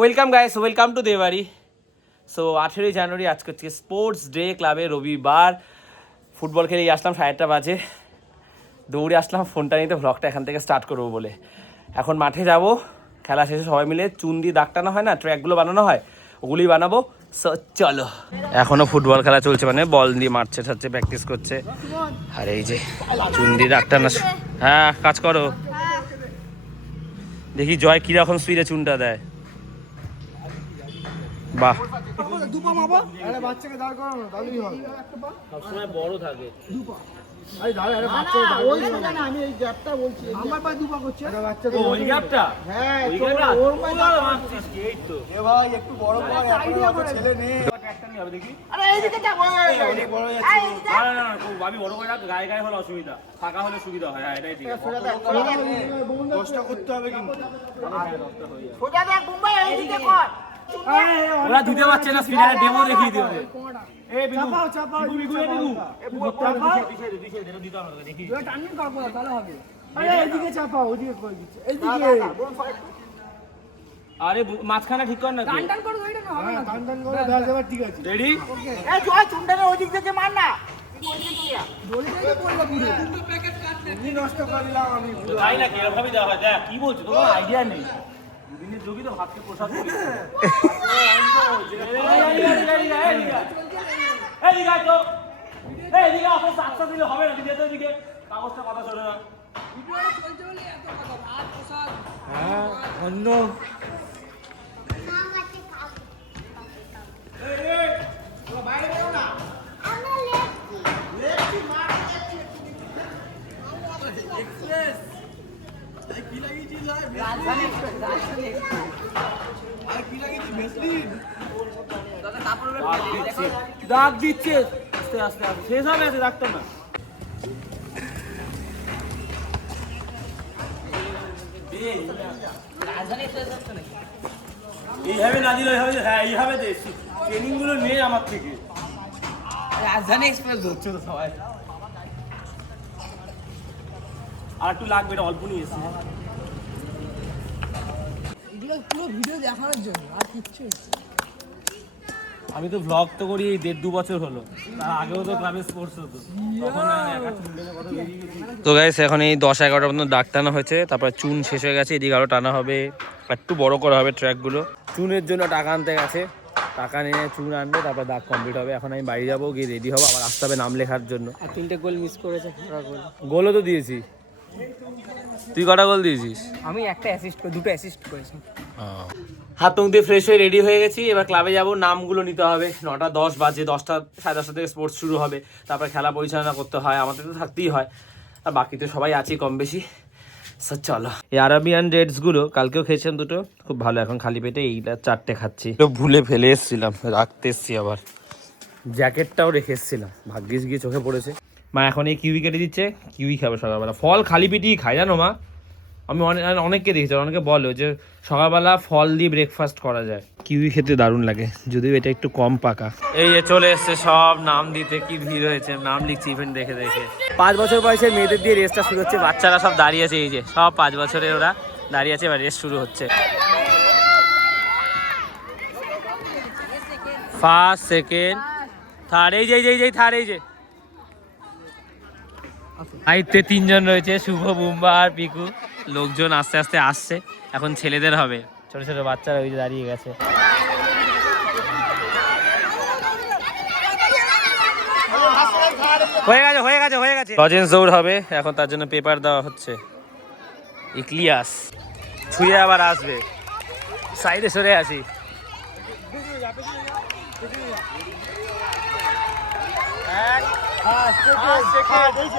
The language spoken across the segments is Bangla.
Welcome guys, welcome to Debari. So 18ই জানুয়ারি আজকে হচ্ছে স্পোর্টস ডে ক্লাবে, রবিবার। ফুটবল খেলেই আসলাম, 8:30 বাজে। দৌড়ে আসলাম ফোনটা নিতে, ভ্লগটা এখান থেকে স্টার্ট করবো বলে। এখন মাঠে যাব, খেলা শেষে সবাই মিলে চুন দিয়ে দাগ টানা হয় না, ট্র্যাকগুলো বানানো হয়, ওগুলোই বানাবো। সো চলো, এখনও ফুটবল খেলা চলছে, মানে বল দিয়ে মারছে ঠাচ্ছে, প্র্যাকটিস করছে। আর এই যে চুন দিয়ে দাগ টানা। হ্যাঁ, কাজ করো। দেখি জয় কিরকম স্পিডে চুনটা দেয়। বাহ, সবসময় বড় থাকে। গায়ে গায়ে হলে অসুবিধা, ফাঁকা হলে সুবিধা হয়। এটাই ঠিক আছে, কষ্ট করতে হবে কিন্তু। ওরা দিতে পারছে না, স্পিনারের ডেমো দেখিয়ে দিও। এই বিগু চাপাও, বিগু বিগু দিতে হবে, দেখি টার্নিং করব তাহলে হবে। আরে এইদিকে চাপাও, ওইদিকে কই দিচ্ছে, এইদিকে। আরে মাঝখানে ঠিক কর না, টান টান করে ওইটা না হবে না, টান টান করে দাও যাবে। ঠিক আছে, রেডি। এই জয় চুনটাকে ওইদিক থেকে মার না, দড়িটাই পড়লো পুরো, কিন্তু প্যাকেট কাটতে কি নষ্ট করলাম আমি পুরো। তাই না, এরকম ভাবে দেওয়া হয়। দেখ কি বলছো, তোমার আইডিয়া নেই। দিনের যোগী তো ভাতকে প্রসাদ করি। হবে না, দিকে তো দিকে কাগজটা কথা চলে না। হ্যাঁ, অন্য দাগ দিচ্ছে, আস্তে আস্তে আস্তে শেষ হবে, আছে দাগটা না। এইভাবে না দিলে এইভাবে, হ্যাঁ এইভাবে দে। ট্রেনিং গুলো নেই আমার থেকে। রাজধানী এক্সপ্রেস ধরছে তো সবাই। আর একটু লাগবে, এটা অল্প নিয়ে এসেছি। এগুলো পুরো ভিডিও দেখানোর জন্য, আর কিচ্ছু। আমি তো ভ্লগ তো করি এই 1.5-2 বছর হলো, তার আগেও তো ক্লাবে স্পোর্টস হতো, তখন তো গাইস এখন এই 10-11টার মতো দাগ টানা হয়েছে, তারপর চুন শেষ হয়ে গেছে, এদিকে আরও টানা হবে, একটু বড় করা হবে ট্র্যাকগুলো। চুনের জন্য টাকা আনতে গেছে, টাকা নিয়ে চুন আনবে, তারপর দাগ কমপ্লিট হবে। এখন আমি বাড়ি যাবো, গিয়ে রেডি হবো, আবার আসতে হবে নাম লেখার জন্য। আর 3টে গোল মিস করেছে। গোলও তো দিয়েছি। তুই কটা গোল দিয়েছিস? আমি একটা অ্যাসিস্ট করে, 2টো অ্যাসিস্ট করেছি। হাত মুখ দিয়ে ফ্রেশ হয়ে রেডি হয়ে গেছি, এবার ক্লাবে যাব, নামগুলো নিতে হবে। 9:10 বাজে, 10টা 10:30 থেকে স্পোর্টস শুরু হবে, তারপর খেলা পরিচালনা করতে হয়, আমাদের তো থাকতেই হয়, আর বাকি তো সবাই আছি কম বেশি। চলো, এই আরাবিয়ান রেডসগুলো কালকেও খেয়েছিলাম, দুটো খুব ভালো। এখন খালি পেটে এইটা 4টে খাচ্ছি। ভুলে ফেলে এসেছিলাম, রাখতে এসছি, আবার জ্যাকেটটাও রেখে এসেছিলাম, ভাগ্যিস গিয়ে চোখে পড়েছে। মা এখন এই কিউই কেটে দিচ্ছে, কিউই খাবে সকালবেলা। ফল খালি পেটেই খায়, জানো মা? আমি অনেককে দেখেছি, অনেকে বলো যে সকালবেলা ফল দিয়ে ব্রেকফাস্ট করা যায়। কিউই খেতে দারুণ লাগে, যদিও এটা একটু কম পাকা। এই যে চলে এসছে সব নাম দিতে, কি ভিড় হয়েছে, নাম লিখছি ইভেন্ট দেখে দেখে। 5 বছর বয়সের মেয়েদের দিয়ে রেসটা শুরু হচ্ছে, বাচ্চারা সব দাঁড়িয়ে আছে, এই যে সব 5 বছরের ওরা দাঁড়িয়ে আছে, এবার রেস শুরু হচ্ছে। ফার্স্ট, সেকেন্ড, থার্ড, এই যে থার্ড, এই যে আইতে 3 জন রয়েছে, শুভ, বুম্বা আর পিকু। লোকজন আস্তে আস্তে আসছে, এখন ছেলেদের হবে, ছোট ছোট বাচ্চারা ওই যে দাঁড়িয়ে গেছে। হয়ে গেছে। লজেন্স দৌড় হবে এখন, তার জন্য পেপার দেওয়া হচ্ছে। ইক্লিয়াস ছুঁয়ে আবার আসবে, সাইডে সরে আসি।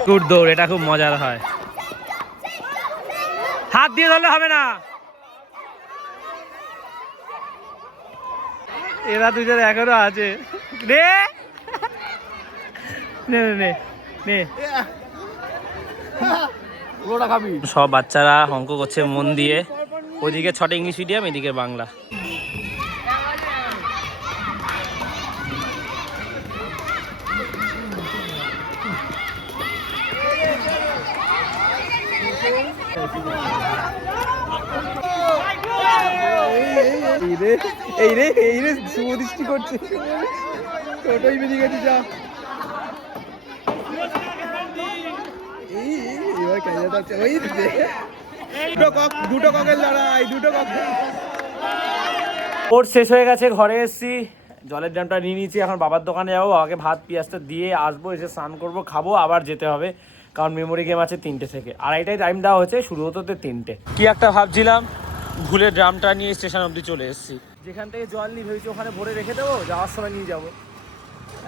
গুড দৌড়, এটা খুব মজার হয়। হাত দিয়ে ধরলে হবে না, এরা দুজন এখনো আছে। সব বাচ্চারা অঙ্ক করছে মন দিয়ে, ওইদিকে 6টে ইংলিশ মিডিয়াম, এদিকে বাংলা। এই রে শুভদৃষ্টি করছে, টোটোই বেরিয়ে গেছে যা। এবার খেলা যাচ্ছে ওই দুটো ককের লড়াই, দুটো কক। কোর্স শেষ হয়ে গেছে, ঘরে এসেছি, জলের ড্রামটা নিয়ে নিয়েছি। এখন বাবার দোকানে যাবো, বাবাকে ভাত পেঁয়াজটা দিয়ে আসবো, এসে স্নান করবো, খাবো, আবার যেতে হবে, কারণ মেমোরি গেম আছে 3টে থেকে। আড়াইটায় টাইম দেওয়া হয়েছে, শুরু হতে 3টে। কি একটা ভাবছিলাম, ভুলে ড্রামটা নিয়ে স্টেশন অবধি চলে এসেছি। যেখান থেকে জল নিয়ে ভেবেছি ওখানে ভরে রেখে দেবো, যাওয়ার সময় নিয়ে যাবো।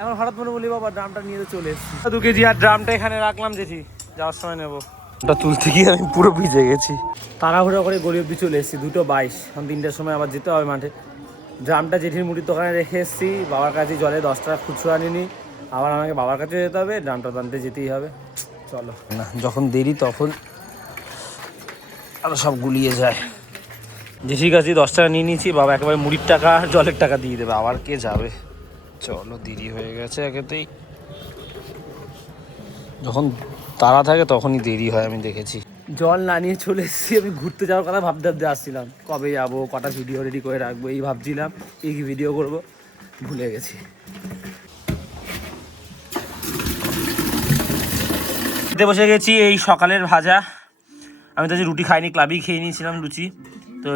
এখন হঠাৎ মনে বলি বাবা ড্রামটা নিয়ে তো চলে এসেছি। 2 কেজি আর ড্রামটা এখানে রাখলাম, জেঠি যাওয়ার সময় নেবো। ওটা তুলতে গিয়ে আমি পুরো ভিজে গেছি। তাড়াহুড়ো করে গলি অবধি চলে এসেছি, 2:22। এখন 3টার সময় আবার যেতে হবে মাঠে। ড্রামটা জেঠির মুড়ির দোকানে রেখে এসেছি, বাবার কাছে জলে 10 টাকা খুচরো আনিনি, আবার আমাকে বাবার কাছে যেতে হবে, ড্রামটা টানতে যেতেই হবে। চলো না, যখন দেরি তখন আরো সব গুলিয়ে যায়। জেঠির কাছে 10 টাকা নিয়ে নিয়েছি, বাবা একেবারে মুড়ির টাকা জলের টাকা দিয়ে দেবে, আবার কে যাবে। চলো, দেরি হয়ে গেছে একেতেই। যখন তাড়া থাকে তখনই দেরি হয়, আমি দেখেছি। জল না নিয়ে চলে এসেছি, আমি ঘুরতে যাওয়ার কথা ভাবতে ভাবতে আসছিলাম, কবে যাবো, কটা ভিডিও রেডি করে রাখবো এই ভাবছিলাম, এই ভিডিও করব, ভুলে গেছি। খেতে বসে গেছি, এই সকালের ভাজা। আমি তো আজ রুটি খাইনি, ক্লাবেই খেয়ে নিয়েছিলাম লুচি। তো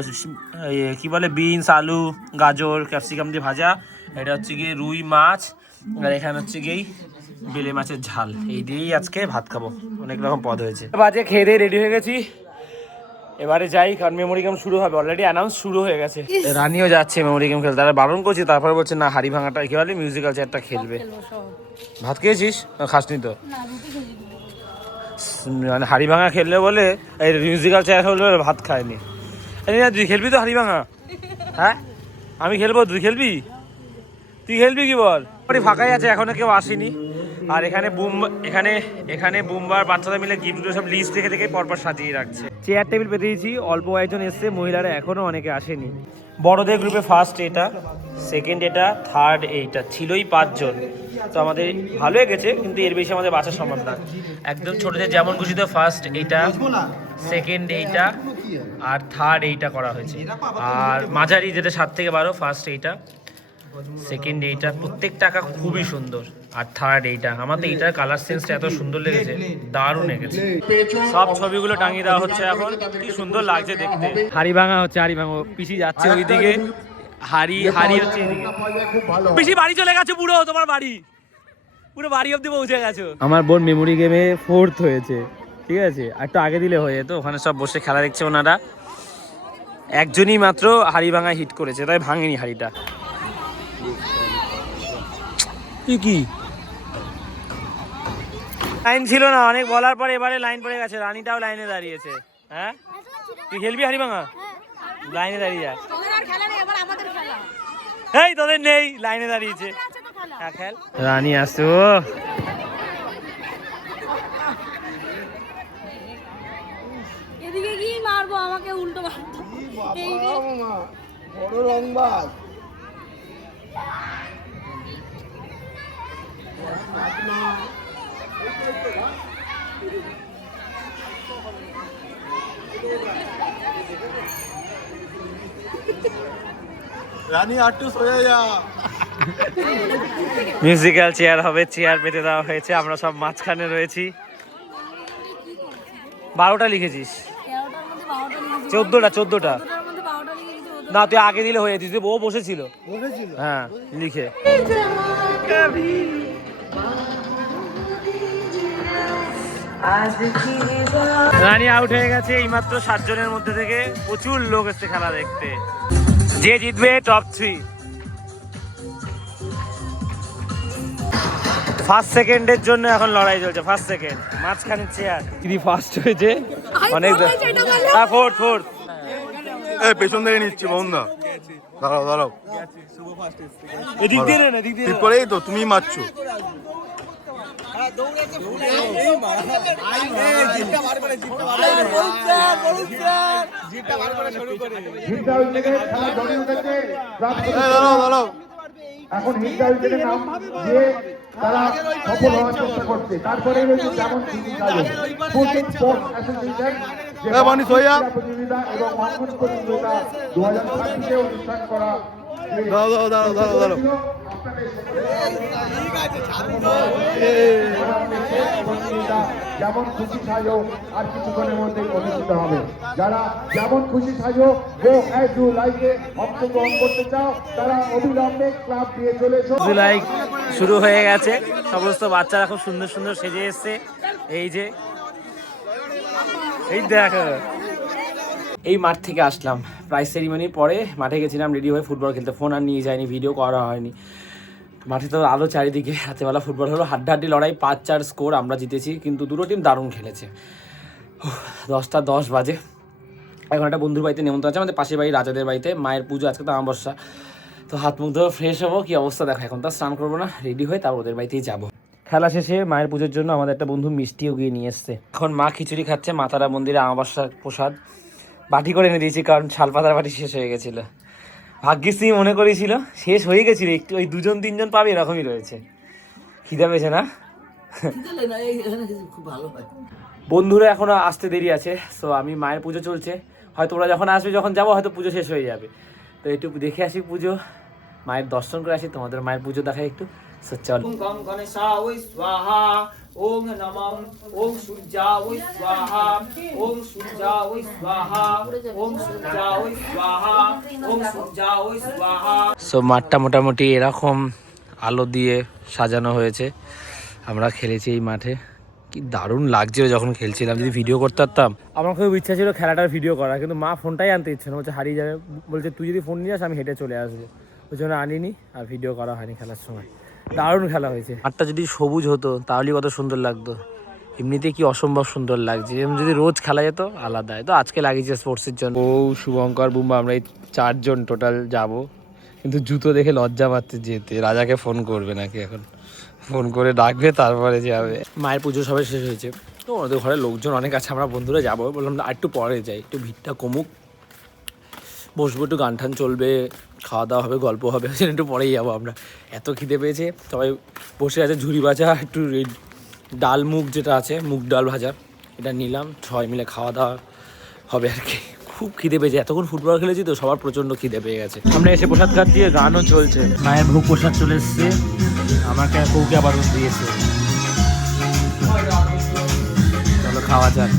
কি বলে, বিনস, আলু, গাজর, ক্যাপসিকাম দিয়ে ভাজা। এটা হচ্ছে গিয়ে রুই মাছ, আর এখানে হচ্ছে গিয়ে বেলে মাছের ঝাল। এই দিয়েই আজকে ভাত খাবো, অনেক রকম পদ হয়েছে। বাজে খেয়ে দিয়ে রেডি হয়ে গেছি, এবারে যাই, কারণ মেমোরি গেম শুরু হবে, অলরেডি অ্যানাউন্স শুরু হয়ে গেছে। রানিও যাচ্ছে মেমোরি গেম খেলতে, তারা বারণ করছি, তারপরে বলছে না, হাড়ি ভাঙাটা কি বলে, মিউজিক্যাল চেয়ারটা খেলবে। ভাত খেয়েছিস? খাসনি তো? মানে হাড়ি ভাঙা খেললে বলে, এই মিউজিক্যাল চেয়ার খেললে বলে ভাত খায়নি। তুই খেলবি তো হাড়ি ভাঙা? হ্যাঁ, আমি খেলবো, তুই খেলবি? তুই খেলবি কি বল? ফাঁকাই আছে, এখনো কেউ আসেনি। আর এখানে এখানে বুমবার বাচ্চারা মিলে গিফটগুলো সব লিস্ট রেখে থেকে পরপর সাজিয়ে রাখছে। চেয়ার টেবিল পেতে দিয়েছি, অল্প কয়েকজন এসছে, মহিলারা এখনো অনেকে আসেনি। বড়দের গ্রুপে ফার্স্ট এটা, সেকেন্ড এটা, থার্ড এইটা, ছিলই 5 জন। তো আমাদের ভালো হয়ে গেছে, কিন্তু এর বেশি আমাদের বাঁচা সম্ভব না। একদম ছোটদের যেমন খুশি তো ফার্স্ট এইটা, সেকেন্ড এইটা, আর থার্ড এইটা করা হয়েছে। আর মাঝারি যেটা 7 থেকে 12, ফার্স্ট এইটা, সেকেন্ড এইটা, প্রত্যেক টাকা খুবই সুন্দর। আর থার্ড এইটা, আমার তো এইটার কালার সেন্সটা এত সুন্দর লেগেছে, দারুণ লেগেছে। সব ছবিগুলো টাঙিয়ে দেওয়া হচ্ছে এখন, কি সুন্দর লাগছে দেখতে। হাড়ি ভাঙা হচ্ছে, হাড়ি ভাঙো, পিসি যাচ্ছে ওইদিকে, হাড়ি হচ্ছে এদিকে। পিসি বাড়ি চলে গেছে, পুরো তোমার বাড়ি, পুরো বাড়ি অব্দি পৌঁছে গেছো। আমার বোন মেমোরি গেমে 4th হয়েছে, ঠিক আছে, আর একটু আগে দিলে হয়ে যেত। ওখানে সব বসে খেলা দেখছে ওনারা, একজনই মাত্র হাড়ি ভাঙা হিট করেছে, তাই ভাঙেনি হাড়িটা। কি লাইন ছিল না, অনেক বলার পরে এবারে লাইন পড়ে গেছে, রানীটাও লাইনে দাঁড়িয়েছে। হ্যাঁ, তুই খেলবি হাড়ি ভাঙা? লাইনে দাঁড়িয়ে যা। এই তোদের নেই, লাইনে দাঁড়িয়েছে। হ্যাঁ খেল, রানী আসছে। ও এদিকে কি মারবো, আমাকে উল্টো মারতো। এই রে বড় রংবাজ। রানী আটটু সয়ে যা। মিউজিক্যাল চেয়ার হবে, চেয়ার পেতে দেওয়া হয়েছে, আমরা সব মাঝখানে রয়েছি। 12টা লিখেছিস? 14টা না, তুই আগে দিলে হয়ে যেত, ও বসেছিল। হ্যাঁ, লিখে। রানী আউট হয়ে গেছে এইমাত্র 7 জনের মধ্যে থেকে। প্রচুর লোক এসছে খেলা দেখতে। যে জিতবে টপ 3। ফার্স্ট সেকেন্ডের জন্য এখন লড়াই চলছে, ফার্স্ট সেকেন্ড, মাঝখানে চেয়ার। দিদি ফার্স্ট হয়েছে, অনেক। হ্যাঁ, ফোর্থ। এই পেছন থেকে নিচ্ছি বন্ধা, দাঁড়াও। এদিক দিয়ে না, এদিক দিয়ে ঠিক করেই তো তুমি মারছো। দাঁড়াও। এখন হিন্দাউজের নাম যে তারা সফল হওয়ার চেষ্টা করছে, তারপরে রয়েছে যেমন যে বানি সোয়া। ক্রীড়া প্রতিযোগিতা এবং অঙ্কন প্রতিযোগিতা 2025-এ অনুষ্ঠান করা দাঁড়াও। যেমন খুশি সাজো আর কিছুক্ষণের মধ্যে অনুষ্ঠিত হবে। যারা যেমন খুশি সাজো গো অ্যাজ ইউ লাইকে অংশগ্রহণ করতে চাও তারা অবিলম্বে ক্লাব দিয়ে চলে এসো। জুলাই শুরু হয়ে গেছে, সমস্ত বাচ্চারা খুব সুন্দর সুন্দর সেজে এসছে। এই দেখো, এই মাঠ থেকে আসলাম প্রাইজ সেরিমনির পরে, মাঠে গেছিলাম রেডি হয়ে ফুটবল খেলতে। ফোন আর নিয়ে যায়নি, ভিডিও করা হয়নি। মাঠে তো আলো চারিদিকে, রাতেবেলা ফুটবল হলো, হাড্ডাহাড্ডি লড়াই, 5-4 স্কোর, আমরা জিতেছি। কিন্তু দুটো টিম দারুণ খেলেছে। 10টা 10 বাজে, এখন একটা বন্ধুর বাড়িতে নেমন্তন্ন আছে, আমাদের পাশের বাড়ি রাজাদের বাড়িতে। মায়ের পুজো, আজকে তো অমাবস্যা। তো হাত মুখ ধরে ফ্রেশ হবো, কি অবস্থা দেখো। এখন তো স্নান করবো না, রেডি হয়ে তারপর ওদের বাড়িতেই যাবো। খেলা শেষে মায়ের পুজোর জন্য আমাদের একটা বন্ধু মিষ্টিও গিয়ে নিয়ে এসছে। এখন মা খিচুড়ি খাচ্ছে, মাতারা মন্দিরে অমাবস্যার প্রসাদ। বাটি করে এনে দিয়েছি, কারণ শালপাতার বাটি শেষ হয়ে গেছিলো। ভাগ্যিস তুমি মনে করেছিল, শেষ হয়ে গেছিল একটু, ওই 2-3 পাবে এরকমই রয়েছে। খিদে পেয়েছে না? বন্ধুরা এখনো আসতে দেরি আছে। সো আমি, মায়ের পুজো চলছে, হয়তো ওরা যখন আসবে, যখন যাবো হয়তো পুজো শেষ হয়ে যাবে। তো একটু দেখে আসি পুজো, মায়ের দর্শন করে আসি, তোমাদের মায়ের পুজো দেখাই একটু। সো চল। ওম নমঃ ওম সূর্যায় স্বাহা ওম সূর্যায় স্বাহা ওম সূর্যায় স্বাহা ওম সূর্যায় স্বাহা। সো মাঠটা মোটামুটি এরকম আলো দিয়ে সাজানো হয়েছে। আমরা খেলেছি এই মাঠে, কি দারুণ লাগছিল যখন খেলছিলাম। যদি ভিডিও করতে পারতাম। আমার খুব ইচ্ছা ছিল খেলাটার ভিডিও করা, কিন্তু মা ফোনটাই আনতে ইচ্ছে না, বলছে হারিয়ে যাবে। বলছে তুই যদি ফোন নিয়ে আস আমি হেঁটে চলে আসবো, ওই জন্য আনিনি আর ভিডিও করা হয়নি খেলার সময়। দারুণ খেলা হয়েছে। মাঠটা যদি সবুজ হতো তাহলেই কত সুন্দর লাগতো। এমনিতে কি অসম্ভব সুন্দর লাগছে, এরকম যদি রোজ খেলা যেত আলাদা। তো আজকে লাগিয়েছে স্পোর্টসের জন্য। ও শুভঙ্কর বুম্বা, আমরা এই 4 জন টোটাল যাব। কিন্তু জুতো দেখে লজ্জা পাচ্ছে যেতে। রাজাকে ফোন করবে নাকি এখন, ফোন করে ডাকবে তারপরে যাবে। মায়ের পুজো সবাই শেষ হয়েছে, তো ওদের ঘরে লোকজন অনেক আছে, আমরা বন্ধুরা যাবো। বললাম আর একটু পরে যাই, একটু ভিড়টা কমুক, বসবো, একটু গান টান চলবে, খাওয়া দাওয়া হবে, গল্প হবে, একটু পরেই যাবো আমরা। এত খিদে পেয়েছে, সবাই বসে আছে। ঝুরি ভাজা, একটু ডাল মুগ যেটা আছে, মুগ ডাল ভাজা, এটা নিলাম, সবাই মিলে খাওয়া দাওয়া হবে আর কি। খুব খিদে পেয়েছে, এতক্ষণ ফুটবল খেলেছি তো, সবার প্রচণ্ড খিদে পেয়ে গেছে। আমরা এসে প্রসাদ খাচ্ছি, দিয়ে গানও চলছে। মায়ের ভোগ প্রসাদ চলে এসছে, আমাকে বউকে আবার দিয়েছে। চলো খাওয়া যাক।